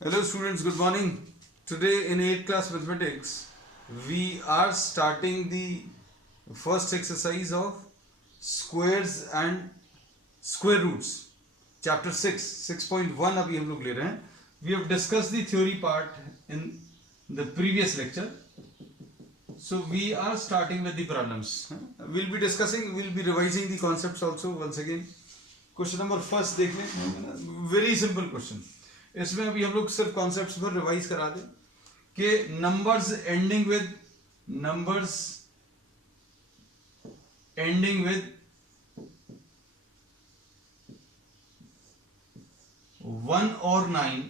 Hello students, good morning. Today in 8th class mathematics, we are starting the first exercise of squares and square roots. Chapter 6, 6.1 अभी हम लोग ले रहे हैं. We have discussed the theory part in the previous lecture. So we are starting with the problems. We'll be revising the concepts also once again. Question number first देख लें. Very simple question. इसमें अभी हम लोग सिर्फ concepts पर revise करा दें कि नंबर्स एंडिंग विद 1 और 9,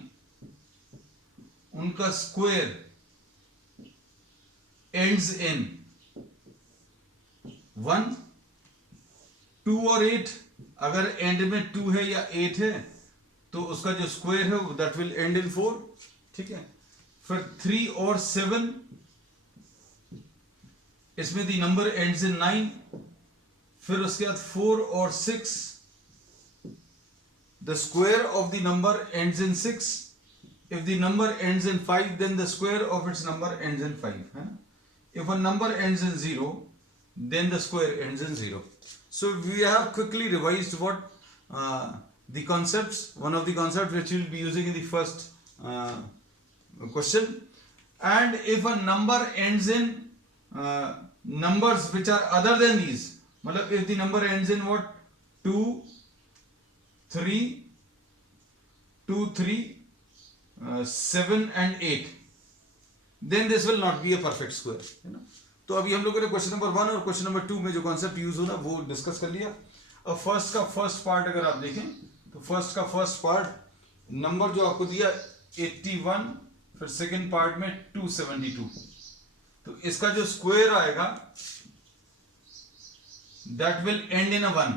उनका स्क्वायर एंड्स इन 1, 2 और 8. अगर एंड में 2 है या 8 है तो उसका जो स्क्वायर है दैट विल एंड इन 4. ठीक है. फिर 3 और 7, इसमें द नंबर एंड्स इन 9. फिर उसके बाद 4 और 6, the square of the number ends in 6. If the number ends in 5 then the square of its number ends in 5. है ना. If a number ends in 0 then the square ends in 0. So we have quickly revised what the concepts, one of the concepts which we will be using in the first question. And if a number ends in numbers which are other than these, मतलब if the number ends in what, 2 3 7 and 8, then this will not be a perfect square, you know. तो अभी हम लोगों ने question number 1 और question number 2 में जो concept use होना वो डिस्कस कर लिया. अब फर्स्ट का फर्स्ट पार्ट अगर आप देखें तो फर्स्ट का फर्स्ट पार्ट नंबर जो आपको दिया 81, फिर सेकंड पार्ट में 272. तो इसका जो स्क्वायर आएगा दैट विल एंड इन 1.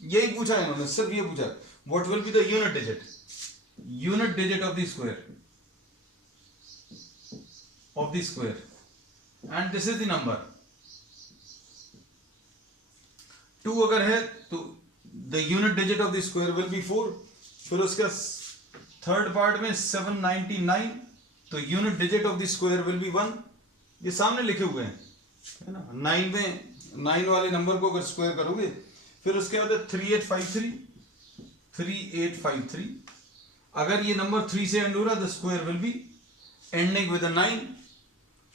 यही पूछा है इन्होंने, सिर्फ ये पूछा what will be the unit digit of the square. And this is the number 2 अगर है तो the unit digit of the square will be 4. फिर उसका थर्ड पार्ट में 799, तो unit digit of the square will B 1. ये सामने लिखे हुए हैं, है ना. 9 में 9 वाले नंबर को अगर स्क्वायर करोगे, फिर उसके बाद 3853. अगर ये नंबर 3 से एंड हो रहा, the square will be ending with 9.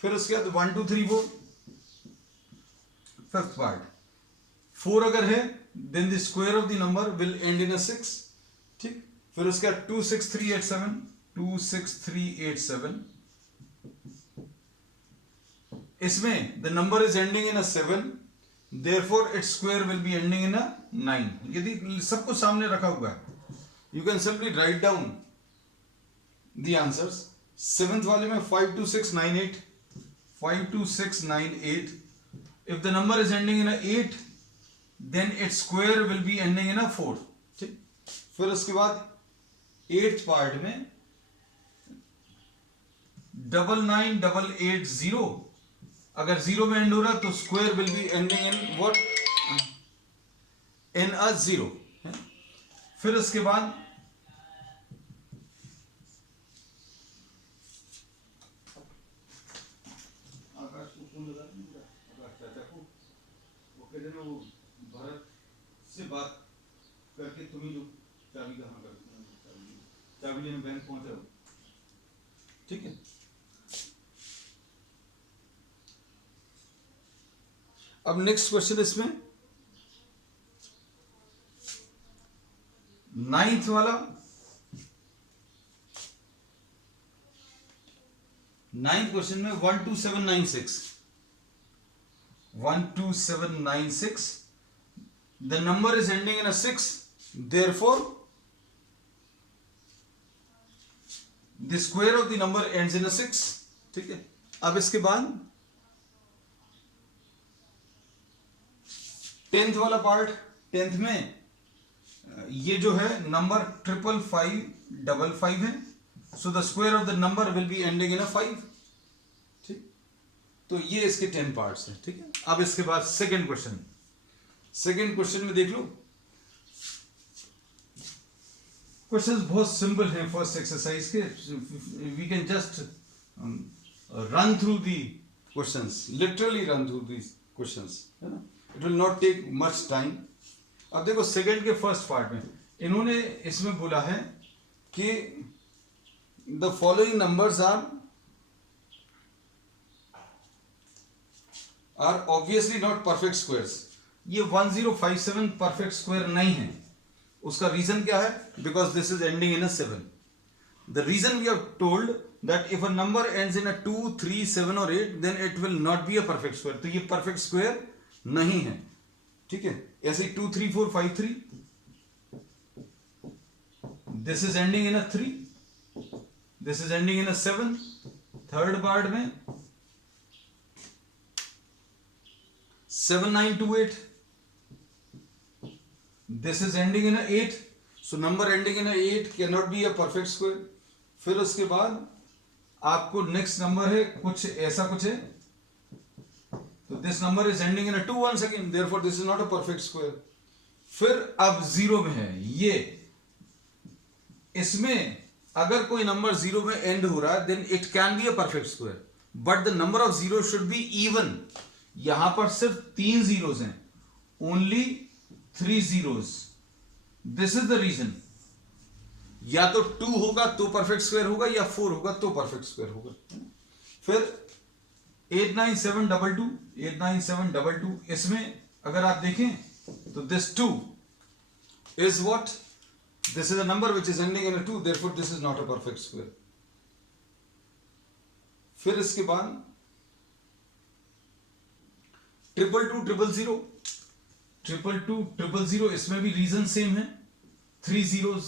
फिर उसके बाद 1 2 3 4, फिफ्थ पार्ट 4 अगर है then the square of the number will end in 6. ठीक. फिर उसके बाद 26387. इसमें the number is ending in 7, therefore its square will be ending in 9. यदि सब कुछ सामने रखा हुआ है, you can simply write down the answers. Seventh वाले में 52698. If the number is ending in 8, then its square will be ending in 4. ठीक. फिर उसके बाद 8th पार्ट में 99880. अगर 0 में एंड हो रहा तो square will be ending in what, in 0. फिर उसके बाद भरत से बात करके तुम ही लोग चाबी कहाँ कर, चाबी लेने बैंक पहुंचे हो. ठीक है. अब नेक्स्ट क्वेश्चन इसमें 9th वाला. 9th क्वेश्चन में 12796. The number is ending in 6, therefore the square of the number ends in 6. ठीक है. अब इसके बाद 10th वाला पार्ट. 10th में ये जो है नंबर 55555 है, so the square of the number will be ending in 5. ठीक. तो ये इसके 10 पार्ट्स हैं. ठीक है. अब इसके बाद सेकंड क्वेश्चन में देख लो. क्वेश्चंस बहुत सिंपल हैं फर्स्ट एक्सरसाइज के. We can just run through the questions, literally run through the questions, है ना. It will not take much time. अब देखो सेकंड के फर्स्ट पार्ट में इन्होंने इसमें बोला है कि the following numbers are obviously not perfect squares. ये 1057 परफेक्ट स्क्वायर नहीं है. उसका रीजन क्या है? Because this is ending in a 7. The reason we have told that if a number ends in a 2, 3, 7 और 8 then it will not be a perfect square. तो ये perfect square नहीं है. ठीक है. ऐसे 2, 3, 4, 5, 3. This is ending in a 3. This is ending in a 7. Third part में 7, 9, 2, 8. This is ending in a 8. So number ending in a 8 cannot be a perfect square. फिर उसके बाद आपको नेक्स्ट नंबर है कुछ ऐसा कुछ है. तो this number is ending in a 2 once again. Therefore this is not a perfect square. फिर अब जीरो में है ये. इसमें अगर कोई नंबर जीरो में एंड हो रहा है then it can be a perfect square. But the number of zero should be even. यहां पर सिर्फ 3 जीरोस हैं. Only 3 zeros. This is the reason. या तो 2 होगा तो परफेक्ट स्क्वायर होगा या 4 होगा तो परफेक्ट स्क्वायर होगा. फिर 89722 89722 इसमें अगर आप देखें तो this 2 is what? This is a number which is ending in a 2. Therefore this is not a perfect square. फिर इसके बाद 222 000 000 इसमें भी रीजन सेम है. 3 zeros.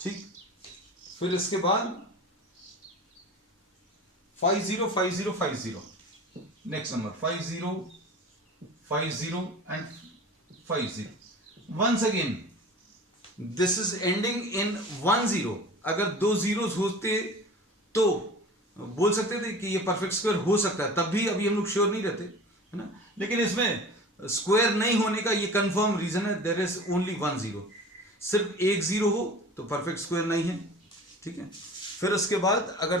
ठीक. फिर इसके बाद 505050. Next number 5050 and 50. Once again this is ending in 1 0. अगर 2 zeros होते तो बोल सकते थे कि ये परफेक्ट स्क्वायर हो सकता है. तब भी अभी हम लोग श्योर नहीं रहते, है ना. लेकिन इसमें स्क्वायर नहीं होने का ये कंफर्म रीजन है. There is only 1 0. सिर्फ एक जीरो हो तो परफेक्ट स्क्वायर नहीं है. ठीक है. फिर उसके बाद अगर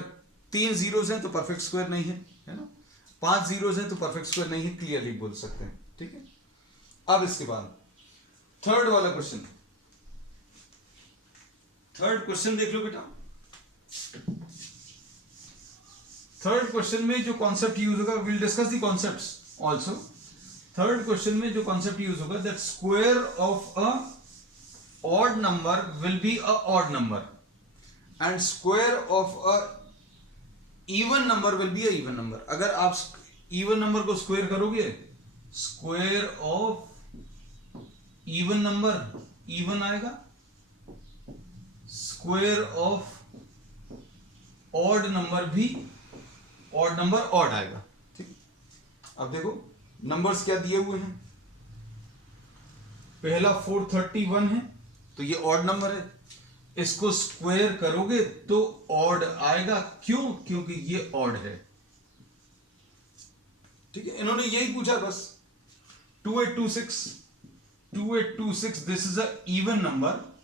3 zeros हैं तो परफेक्ट स्क्वायर नहीं है, है ना. 5 zeros हैं तो परफेक्ट स्क्वायर नहीं है. क्लियरली बोल सकते हैं. ठीक है. अब इसके बाद थर्ड वाला क्वेश्चन. थर्ड क्वेश्चन देख लो बेटा. थर्ड क्वेश्चन में जो कॉन्सेप्ट यूज होगा, will discuss the concepts also. Third question में जो कॉन्सेप्ट यूज होगा that square of a odd number will be a odd number and square of a even number will be a even number. अगर आप even number को square करोगे, square of even number even आएगा. Square of odd number भी odd number odd आएगा. ठीक. अब देखो नंबर्स क्या दिए हुए हैं. पहला 431 है तो ये ऑड नंबर है. इसको स्क्वायर करोगे तो ऑड आएगा. क्यों? क्योंकि ये ऑड है. ठीक है. इन्होंने यही पूछा बस. 2826 this is a even number,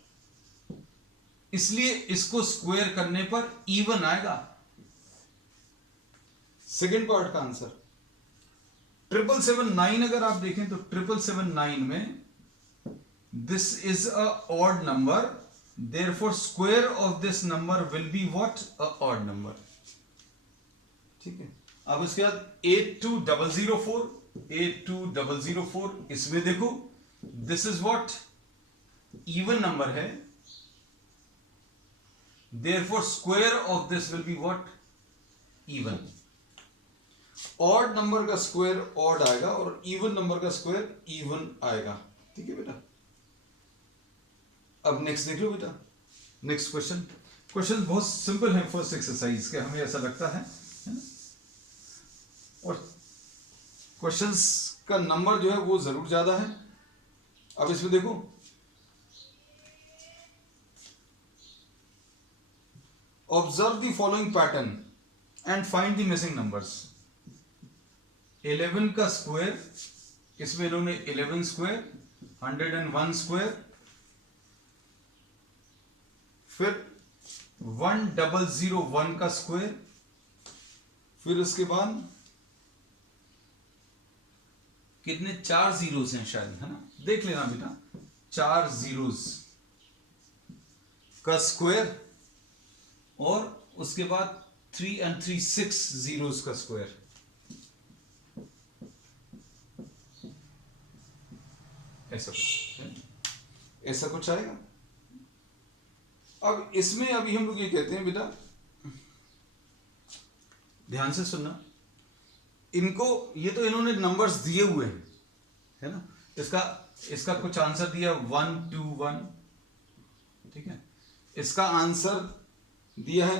इसलिए इसको स्क्वायर करने पर इवन आएगा. सेकेंड पार्ट का आंसर 777 अगर आप देखें तो 777 में this is a odd number. Therefore square of this number will be what? A odd number. ठीक है. अब उसके बाद 82004 इसमें देखो this is what? Even number है. Therefore square of this will be what? Even. Odd number का square odd आएगा और इवन नंबर का स्क्वायर इवन आएगा. ठीक है बेटा. अब नेक्स्ट देख लो बेटा. Next question. क्वेश्चन बहुत सिंपल है फर्स्ट एक्सरसाइज के, हमें ऐसा लगता है ना. और क्वेश्चंस का नंबर जो है वो जरूर ज्यादा है. अब इसमें देखो observe the following pattern and find the missing numbers. 11 का स्क्वायर, इसमें इन्होंने 11 स्क्वायर, 101 स्क्वायर, फिर 1001 का स्क्वायर, फिर उसके बाद कितने 4 जीरोस हैं शायद, है ना, देख लेना बेटा, 4 जीरोस का स्क्वायर, और उसके बाद 3 and 3 6 जीरोस का स्क्वायर। ऐसा कुछ आएगा। अब इसमें अभी हम लोग ये कहते हैं बेटा, ध्यान से सुनना, इनको ये तो इन्होंने नंबर्स दिए हुए हैं, है ना, इसका कुछ आंसर दिया 1 2 1, ठीक है, इसका आंसर दिया है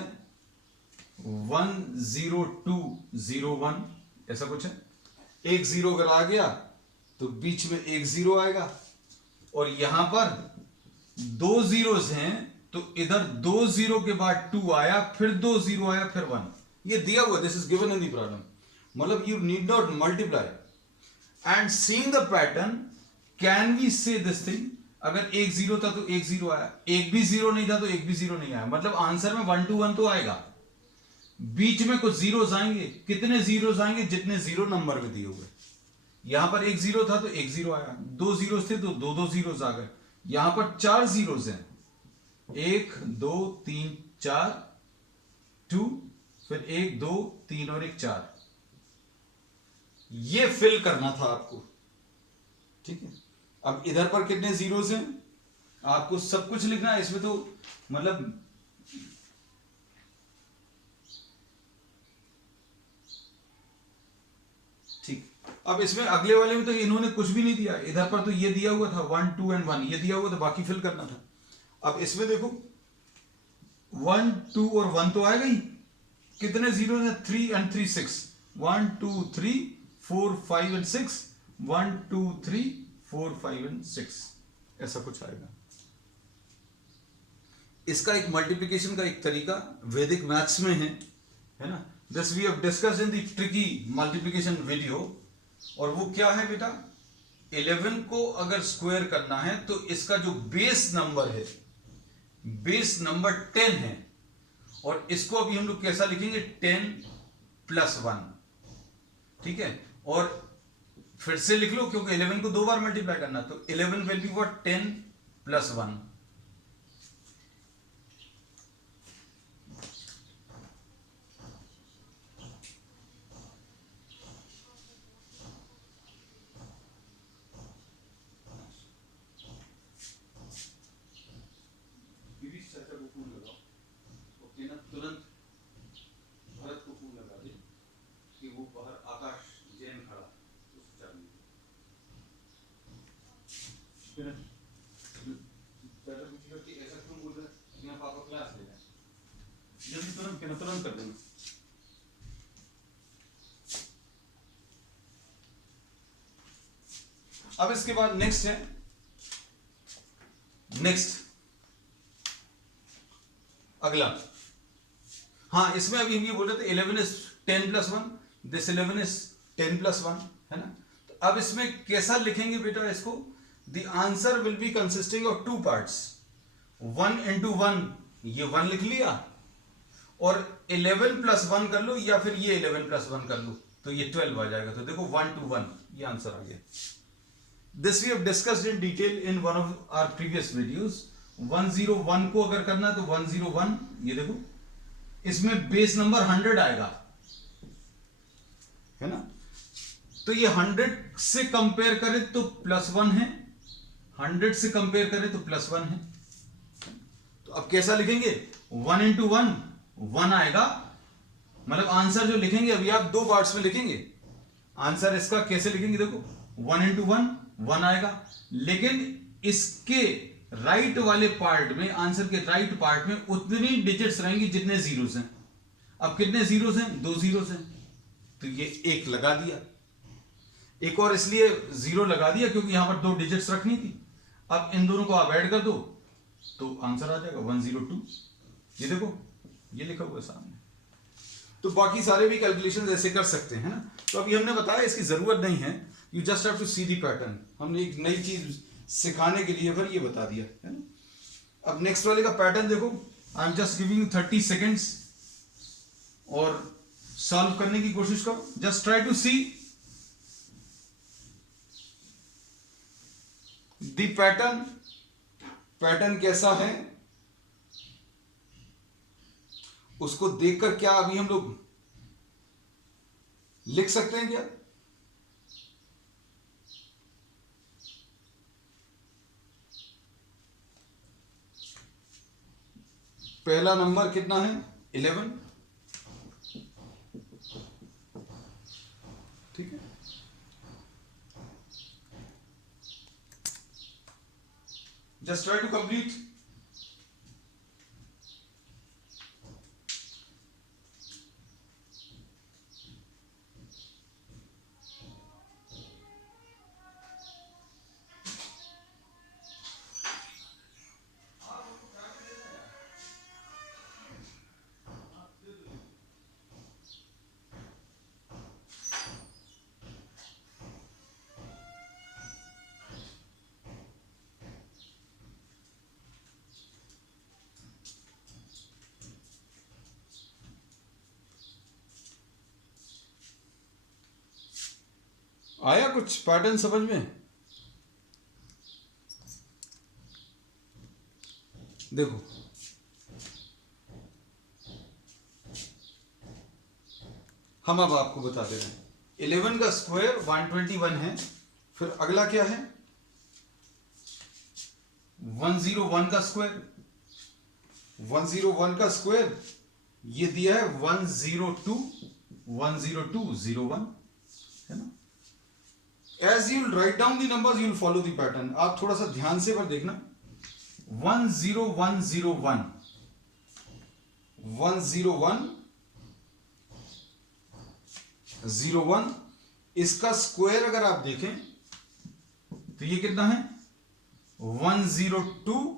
1 0 2 0 1, ऐसा कुछ है। एक जीरो अगर आ गया तो बीच में एक जीरो आएगा, और यहां पर 2 जीरोस हैं तो इधर 2 जीरो के बाद 2 आया, फिर 2 जीरो आया, फिर 1, ये दिया हुआ, this is given in the problem. मतलब you need not multiply and seeing the pattern can we say this thing, अगर एक जीरो था तो एक जीरो आया, एक भी जीरो नहीं था तो एक भी जीरो नहीं आया, मतलब आंसर में 1 to 1 तो आएगा, बीच में कुछ जीरोस आएंगे, कितने जीरोस आएंगे, जितने जीरो नंबर में दिए हुए। यहां पर एक जीरो था तो एक जीरो आया, 2 जीरोस थे तो 2 जीरोस आ गए, यहां पर 4 जीरोस हैं, 1 2 3 4 2, फिर 1 2 3 और 1 4, ये फिल करना था आपको, ठीक है। अब इधर पर कितने जीरोस हैं, आपको सब कुछ लिखना है इसमें, तो मतलब ठीक। अब इसमें अगले वाले में तो इन्होंने कुछ भी नहीं दिया, इधर पर तो ये दिया हुआ था 1 2 and 1, ये दिया हुआ था, बाकी फिल करना था। अब इसमें देखो 1 2 और 1 तो आएगा ही, कितने जीरो हैं, 3 and 3 6, 1 2 3 4 5 and 6, 1 2 3 4 5 and 6, ऐसा कुछ आएगा। इसका एक मल्टीप्लिकेशन का एक तरीका वैदिक मैथ्स में है ना, this we have discussed in the tricky multiplication video, और वो क्या है बेटा, 11 को अगर स्क्वायर करना है तो इसका जो बेस नंबर है, बेस नंबर 10 है, और इसको अभी हम लोग कैसा लिखेंगे, 10 + 1, ठीक है। और फिर से लिख लो, क्योंकि 11 को 2 बार मल्टीप्लाई करना, तो 11 विल बी व्हाट, 10 + 1। तुरंत भरत को फूल लगा दे कि वो बाहर आकाश जैन खड़ा उस चाबी कि ऐसा क्यों बोल रहे हैं, यहाँ पापा क्लास ले रहे हैं, जल्दी तुरंत कर देना। अब इसके बाद नेक्स्ट है, अगला, हाँ, इसमें अभी हम ये बोल रहे थे 11 is 10 + 1, दिस 11 is 10 + 1, है ना। तो अब इसमें कैसा लिखेंगे बेटा इसको, the answer will be consisting of 2 parts, 1 × 1, ये 1 लिख लिया, और 11 + 1 कर लो, या फिर ये 11 + 1 कर लो, तो ये 12 आ जाएगा। तो देखो 1 to 1 ये आंसर आ गया। This we have discussed in detail in one of our previous videos. 101 को अगर करना तो 101, ये देखो इसमें बेस नंबर 100 आएगा, है ना, तो ये 100 से कंपेयर करें तो +1 है, 100 से कंपेयर करें तो +1 है। तो अब कैसा लिखेंगे, 1 × 1 1 आएगा, मतलब आंसर जो लिखेंगे अभी आप 2 पार्ट्स में लिखेंगे। आंसर इसका कैसे लिखेंगे, देखो 1 × 1 1 आएगा, लेकिन इसके राइट वाले पार्ट में, आंसर के राइट पार्ट में उतनी डिजिट्स रहेंगी जितने जीरोस हैं। अब कितने जीरोस हैं, 2 जीरोस हैं, तो ये 1 लगा दिया, एक और इसलिए 0 लगा दिया क्योंकि यहां पर 2 डिजिट्स रखनी थी। अब इन दोनों को आप ऐड कर दो तो आंसर आ जाएगा 102, ये देखो ये लिखा हुआ है सामने। तो बाकी सारे भी कैलकुलेशन ऐसे कर सकते हैं ना। तो अभी हमने बताया इसकी जरूरत नहीं है, you just have to see the pattern. हमने एक नई चीज सिखाने के लिए फिर ये बता दिया है ना। अब नेक्स्ट वाले का पैटर्न देखो, I am just giving 30 seconds और सॉल्व करने की कोशिश करो. Just try to see the pattern. Pattern कैसा है उसको देखकर क्या अभी हम लोग लिख सकते हैं क्या? पहला नंबर कितना है? 11. ठीक है. Just try to complete. आया कुछ पैटर्न समझ में? देखो हम अब आपको बता दे रहे हैं. 11 का स्क्वायर 121 है. फिर अगला क्या है? 101 का स्क्वायर. 101 का स्क्वायर ये दिया है 102 10201 है ना. As you will write down the numbers, you will follow the pattern. आप थोड़ा सा ध्यान से पर देखना. 10101 10101 इसका स्क्वायर अगर आप देखें तो ये कितना है? 102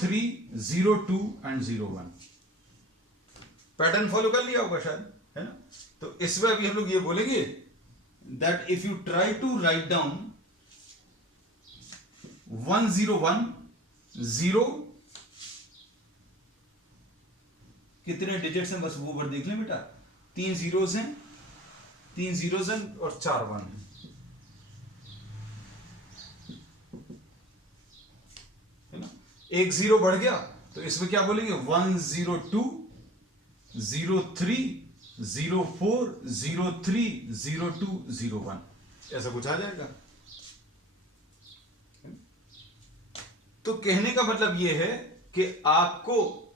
03 02 एंड 01. पैटर्न फॉलो कर लिया होगा शायद, है ना. तो इसमें अभी हम लोग ये बोलेंगे that if you try to write down 101 0 कितने डिजिट्स हैं बस वो ऊपर देख लें बेटा. 3 जीरोस हैं, 3 जीरोस हैं और 4 1 हैं, है ना. एक जीरो बढ़ गया तो इसमें क्या बोलेंगे? 102 03 04 03 02 01 ऐसा कुछ आ जाएगा. तो कहने का मतलब यह है कि आपको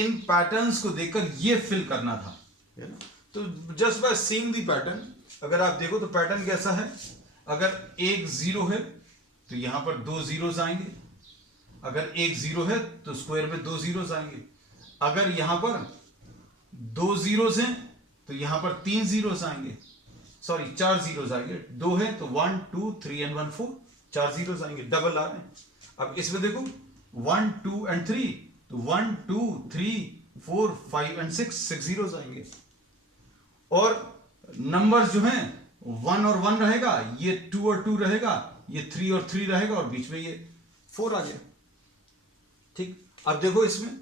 इन पैटर्न्स को देखकर ये फिल करना था, है ना. तो just by seeing the pattern अगर आप देखो तो पैटर्न कैसा है. अगर एक जीरो है तो यहां पर 2 जीरोस आएंगे. अगर एक जीरो है तो स्क्वायर में 2 जीरोस आएंगे. अगर यहां पर 2 जीरोस हैं तो यहां पर 3 जीरोस आएंगे. सॉरी 4 जीरोस आएंगे. 2 है तो 1 2 3 एंड 1 4 4 जीरोस आएंगे. डबल आ रहे हैं. अब इसमें देखो 1 2 एंड 3 तो 1 2 3 4 5 एंड 6 जीरोस आएंगे. और नंबर्स जो हैं 1 और 1 रहेगा, ये 2 और 2 रहेगा, ये 3 और 3 रहेगा और बीच में ये 4 आ गया. ठीक. अब देखो इसमें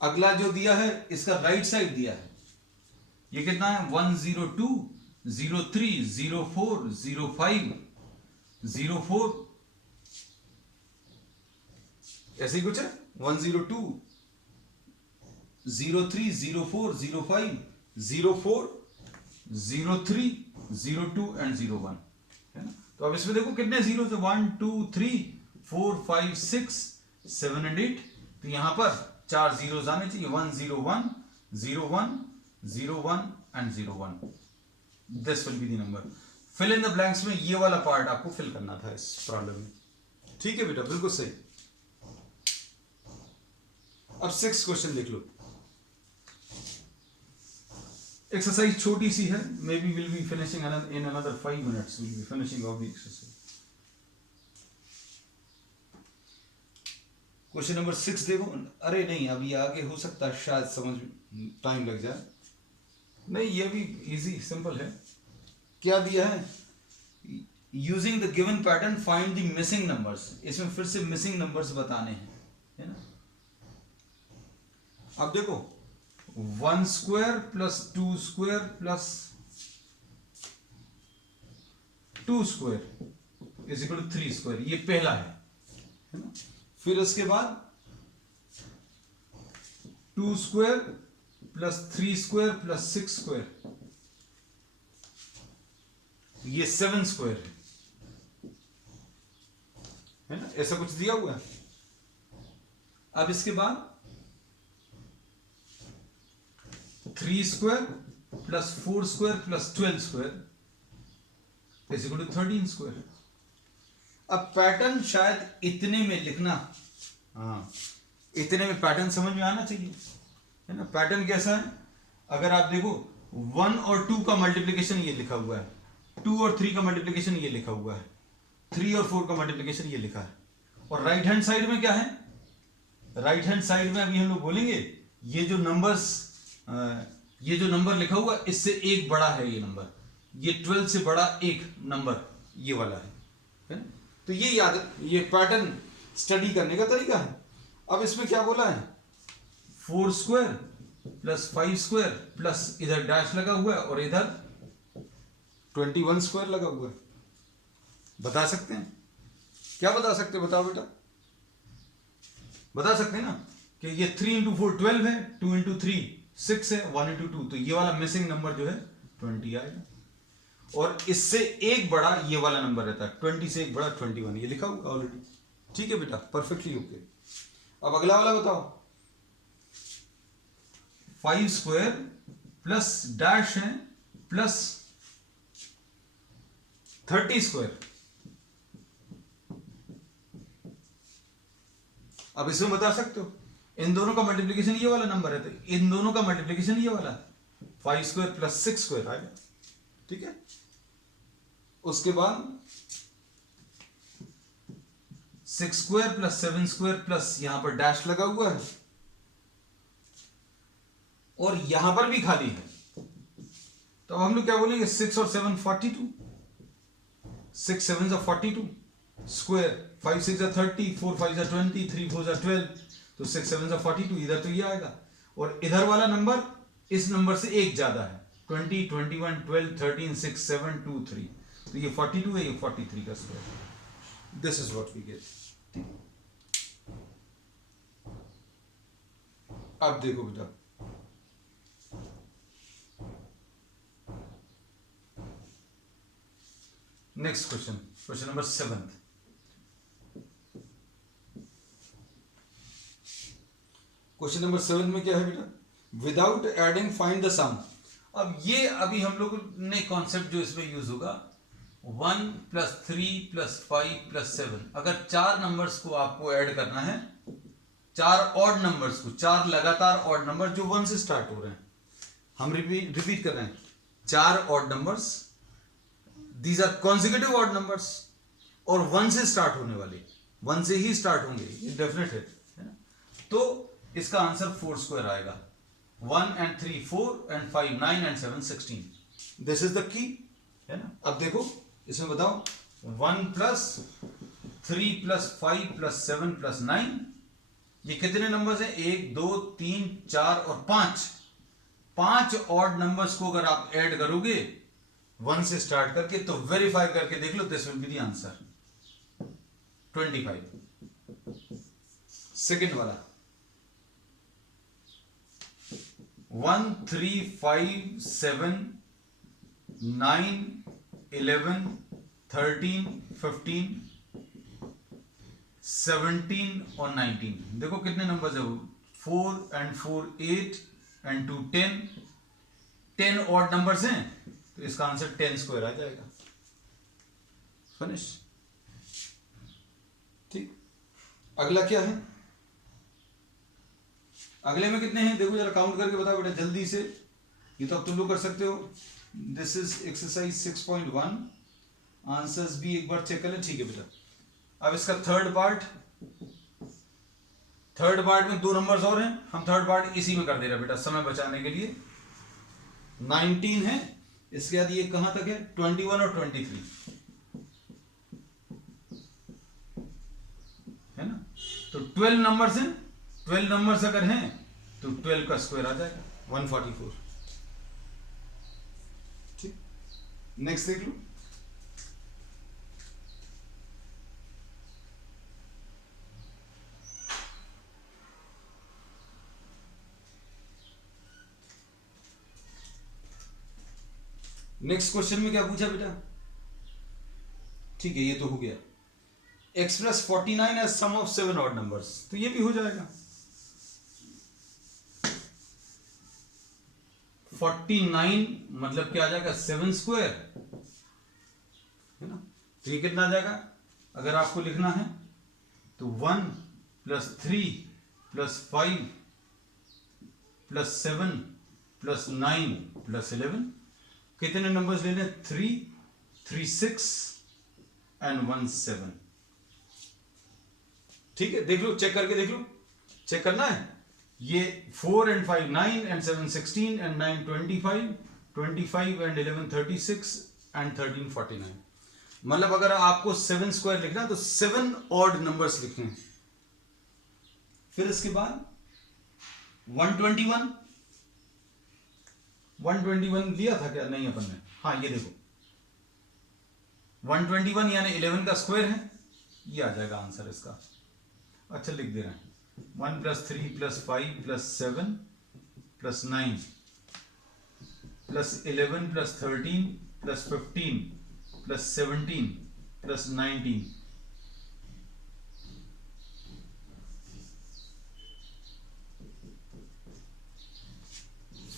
अगला जो दिया है इसका राइट साइड दिया है. ये कितना है? 102 03 04 05 04 ऐसे ही कुछ है. 102 03 04 05 04 03 02 एंड 01, है ना. तो अब इसमें देखो कितने जीरो है? 1 2 3 4 5 6 7 एंड 8. तो यहां पर 4 जीरोस आने चाहिए. 101 01 01 and 01. This will be the number. Fill in the blanks में ये वाला पार्ट आपको फिल करना था इस प्रॉब्लम में. ठीक है बेटा, बिल्कुल सही. अब 6 क्वेश्चन देख लो. एक्सरसाइज छोटी सी है. May be will be finishing in another 5 minutes. Will be finishing of the exercise. Question number 6 देखो. अरे नहीं, अभी आगे हो सकता है शायद समझ टाइम लग जाए. नहीं, ये भी इजी सिंपल है. क्या दिया है? Using the given pattern find the missing numbers. इसमें फिर से मिसिंग नंबर्स बताने हैं, है ना। अब देखो 1 square plus 2 square plus 2 square is equal to 3 square, ये पहला है ना। फिर उसके बाद 2 square plus 3 square plus 6 square, ये 7 स्क्वायर है ना, ऐसा कुछ दिया हुआ है। अब इसके बाद 3 square plus 4 square plus 12 square is equal to 13 square. अब पैटर्न शायद इतने में लिखना, हाँ इतने में पैटर्न समझ में आना चाहिए, है ना। पैटर्न कैसा है, अगर आप देखो 1 और 2 का मल्टीप्लिकेशन ये लिखा हुआ है, 2 और 3 का मल्टीप्लिकेशन ये लिखा हुआ है, 3 और 4 का मल्टीप्लिकेशन ये लिखा है, और राइट हैंड साइड में क्या है, राइट हैंड साइड में अभी हम लोग बोलेंगे ये जो नंबर्स, ये जो नंबर लिखा हुआ इससे एक बड़ा है ये नंबर, ये 12 से बड़ा एक नंबर ये वाला है ना? तो ये याद, ये पैटर्न स्टडी करने का तरीका है। अब इसमें क्या बोला है, 4 स्क्वायर प्लस 5 स्क्वायर प्लस इधर डैश लगा हुआ है और इधर 21 स्क्वायर लगा हुआ है। बता सकते हैं, क्या बता सकते हैं, बताओ बेटा, बता सकते हैं ना कि ये 3 इंटू 4 12 है, 2 इंटू 3 6 है, 1 इंटू 2, तो ये वाला मिसिंग नंबर जो है 20 आएगा। और इससे एक बड़ा ये वाला नंबर रहता है, 20 से एक बड़ा 21, ये लिखा हुआ ऑलरेडी। ठीक है बेटा, परफेक्टली ओके। अब अगला वाला बताओ, 5 स्क्वायर प्लस डैश है प्लस 30 स्क्वायर। अब इसमें बता सकते हो इन दोनों का मल्टीप्लिकेशन ये वाला नंबर है, तो इन दोनों का मल्टीप्लिकेशन ये वाला 5 स्क्वायर प्लस 6 स्क्वायर आएगा। ठीक है, उसके बाद 6 स्क्वायर प्लस 7 स्क्वायर प्लस यहां पर डैश लगा हुआ है और यहां पर भी खाली है, तो हम लोग क्या बोलेंगे, 6 और 7 42, 6 7 42 स्क्वायर, 5 6 30, 4 5 20, 3 4 12, तो 6 7 42, इधर तो ये आएगा। और इधर वाला नंबर इस नंबर से एक ज्यादा है, 20 21 12 13 6 7 2 3, तो ये 42 है, ये 43 का square. This is what we get. अब देखो बेटा, next question, question number 7। Question number 7 में क्या है बेटा, without adding find the sum. अब ये अभी हम लोग ने कॉन्सेप्ट जो इसमें यूज होगा, 1 प्लस 3 प्लस 5 प्लस 7, अगर 4 नंबर्स को आपको ऐड करना है, 4 ऑड नंबर्स को, 4 लगातार ऑड नंबर जो 1 से स्टार्ट हो रहे हैं, हम रिपीट कर रहे हैं, 4 odd numbers, these are consecutive odd numbers, और 1 से स्टार्ट होने वाले, 1 से ही स्टार्ट होंगे, ये डेफिनेट है ना। तो इसका आंसर 4 स्क्वायर आएगा। 1 and 3 4 and 5 9 and 7 16, this is the key, है ना। अब देखो इसमें बताओ, 1 प्लस 3 प्लस 5 प्लस 7 प्लस 9, ये कितने नंबर्स हैं, 1 2 3 4 और 5, 5 ऑड नंबर्स को अगर आप ऐड करोगे 1 से स्टार्ट करके, तो वेरीफाई करके देख लो, this will be the answer 25। Second वाला 1 3 5 7 9 11 13 15 17 और 19, देखो कितने नंबर्स है वो, 4 and 4 8 and 2 10, 10 ऑड नंबर्स हैं, तो इसका आंसर 10 स्क्वायर आ जाएगा। फिनिश। ठीक, अगला क्या है, अगले में कितने हैं, देखो जरा काउंट करके बताओ बेटा जल्दी से, ये तो अब तुम लोग कर सकते हो। दिस इज एक्सरसाइज 6.1, आंसर्स भी एक बार चेक कर लें। ठीक है बेटा, अब इसका थर्ड पार्ट में 2 नंबर्स और हैं, हम थर्ड पार्ट इसी में कर दे रहे बेटा समय बचाने के लिए। 19 है, इसके बाद ये कहां तक है, 21 और 23, तो 12 नंबर्स हैं, 12 नंबर्स अगर हैं तो 12 का स्क्वायर आ जाएगा 144। ठीक, नेक्स्ट देख लो। नेक्स्ट क्वेश्चन में क्या पूछा बेटा? ठीक है, ये तो हो गया। Express 49 as sum of 7 odd numbers, तो ये भी हो जाएगा। 49 मतलब क्या आ जाएगा? 7 स्क्वायर है ना। तो ये कितना आ जाएगा अगर आपको लिखना है तो 1 + 3 + 5 + 7 + 9 + 11। कितने नंबर्स लेने? 3, 3, 6 एंड 1, 7। ठीक है, देख लो, चेक करके देख लो, चेक करना है। ये 4 and 5 9 and 7 16 and 9 25, 25 and 11 36 and 13 49। मतलब अगर आपको 7 स्क्वायर लिखना है तो 7 ऑड नंबर्स लिखने हैं। फिर इसके बाद 121 लिया था क्या? नहीं अपन ने। हाँ, ये देखो 121 यानी 11 का स्क्वायर है, ये आ जाएगा आंसर इसका। अच्छा, लिख दे रहे हैं 1 + 3 + 5 + 7 + 9 + 11 + 13 + 15 + 17 + 19।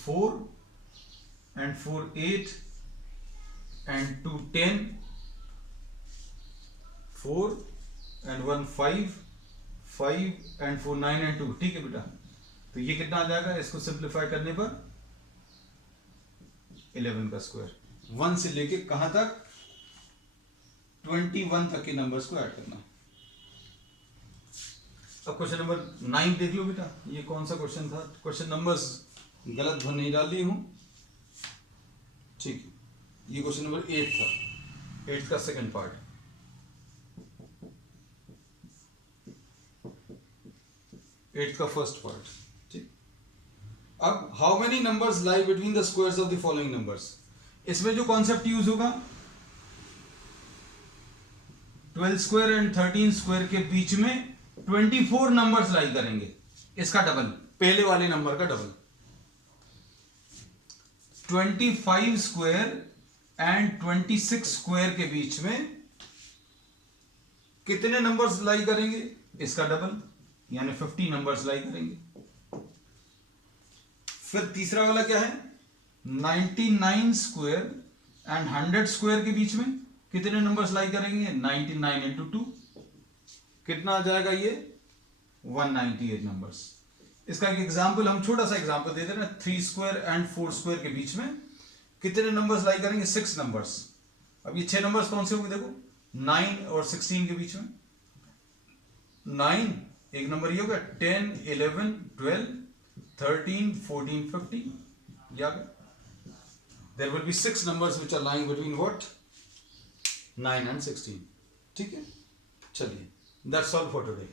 Four and 4 8 and 2 10, 4 and 1 5, 5 and 4 9 and 2। ठीक है बेटा, तो ये कितना आ जाएगा? इसको सिंप्लीफाई करने पर 11 का स्क्वायर। 1 से लेके कहां तक? 21 तक के नंबर्स को ऐड करना। अब क्वेश्चन नंबर 9 देख लो बेटा, ये कौन सा क्वेश्चन था? क्वेश्चन नंबर्स गलत भर नहीं डाली हूं। ठीक है, ये क्वेश्चन नंबर 8 था, 8 का सेकंड पार्ट। 8 का फर्स्ट पार्ट। ठीक, अब how many numbers lie between the squares of the following numbers. इसमें जो कॉन्सेप्ट यूज होगा, 12 स्क्वायर एंड 13 स्क्वायर के बीच में 24 नंबर्स लाई करेंगे। इसका डबल, पहले वाले नंबर का डबल। 25 स्क्वायर एंड 26 स्क्वायर के बीच में कितने नंबर्स लाई करेंगे? इसका डबल, यानी 50 नंबर्स लाई करेंगे। फिर तीसरा वाला क्या है? 99 स्क्वायर एंड 100 स्क्वायर के बीच में कितने नंबर्स लाई करेंगे? 99 × 2 कितना आ जाएगा? ये 198 नंबर्स। इसका एक एग्जाम्पल, हम छोटा सा एग्जाम्पल देते हैं ना, 3 स्क्वायर एंड 4 स्क्वायर के बीच में कितने नंबर्स लाई करेंगे? 6 नंबर्स। अब ये 6 नंबर्स कौन से होंगे? देखो 9 और 16 के बीच में 9 एक नंबर ये होगा, 10 11 12 13 14 15। या there will be 6 numbers which are lying between what? 9 and 16। ठीक है, चलिए, दैट्स ऑल फॉर टुडे।